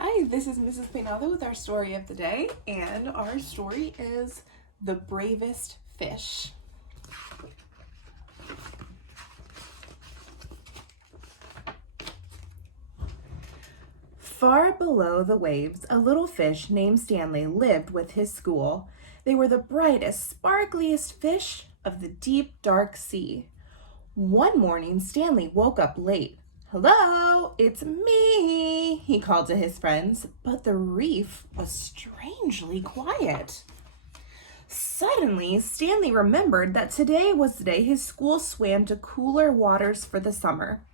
Hi, this is Mrs. Peinado with our story of the day, and our story is The Bravest Fish. Far below the waves, a little fish named Stanley lived with his school. They were the brightest, sparkliest fish of the deep, dark sea. One morning, Stanley woke up late. "Hello, it's me," he called to his friends, but the reef was strangely quiet. Suddenly, Stanley remembered that today was the day his school swam to cooler waters for the summer.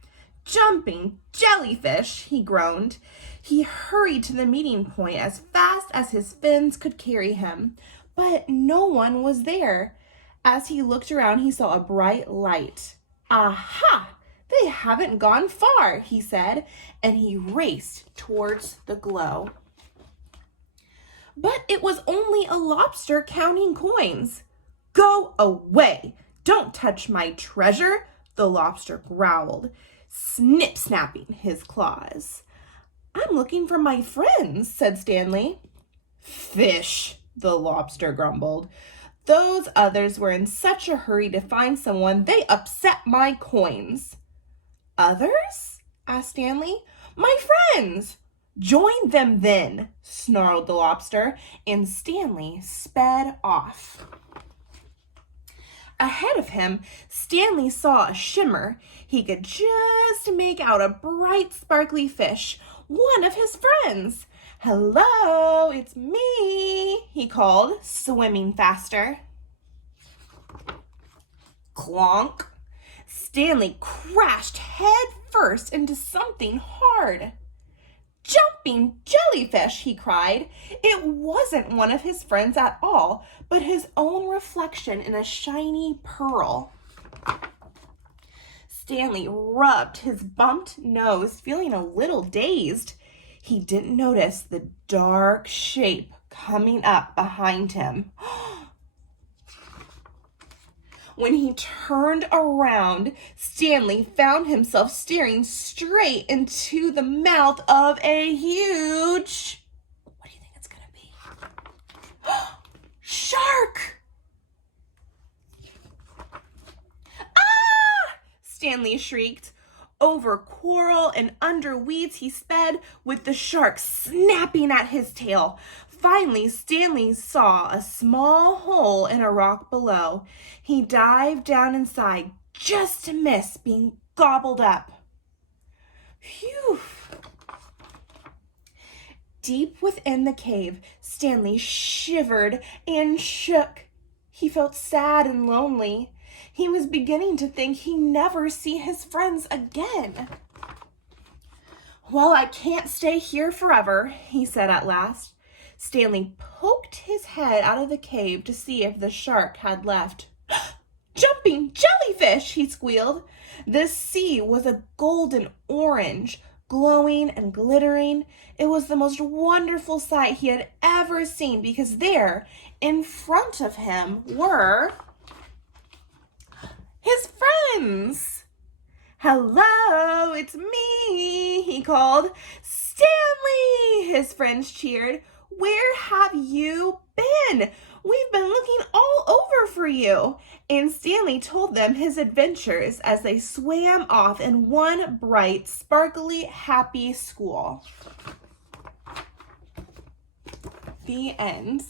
"Jumping jellyfish," he groaned. He hurried to the meeting point as fast as his fins could carry him, but no one was there. As he looked around, he saw a bright light. "Aha! They haven't gone far," he said, and he raced towards the glow. But it was only a lobster counting coins. "Go away! Don't touch my treasure," the lobster growled, snip-snapping his claws. "I'm looking for my friends," said Stanley. "Fish," the lobster grumbled. "Those others were in such a hurry to find someone, they upset my coins." "Others?" asked Stanley. "My friends." "Join them then," snarled the lobster, and Stanley sped off. Ahead of him, Stanley saw a shimmer. He could just make out a bright, sparkly fish, one of his friends. "Hello, it's me," he called, swimming faster. Clonk! Stanley crashed head first into something hard. "Jumping jellyfish," he cried. It wasn't one of his friends at all, but his own reflection in a shiny pearl. Stanley rubbed his bumped nose, feeling a little dazed. He didn't notice the dark shape coming up behind him. When he turned around, Stanley found himself staring straight into the mouth of a huge... What do you think it's going to be? Shark! "Ah!" Stanley shrieked. Over coral and under weeds he sped, with the shark snapping at his tail. Finally, Stanley saw a small hole in a rock below. He dived down inside just to miss being gobbled up. Phew! Deep within the cave, Stanley shivered and shook. He felt sad and lonely. He was beginning to think he'd never see his friends again. "Well, I can't stay here forever," he said at last. Stanley poked his head out of the cave to see if the shark had left. "Jumping jellyfish!" he squealed. The sea was a golden orange, glowing and glittering. It was the most wonderful sight he had ever seen, because there, in front of him, were his friends. "Hello, it's me," he called. "Stanley!" his friends cheered. "Where have you been? We've been looking all over for you." And Stanley told them his adventures as they swam off in one bright, sparkly, happy school. The end.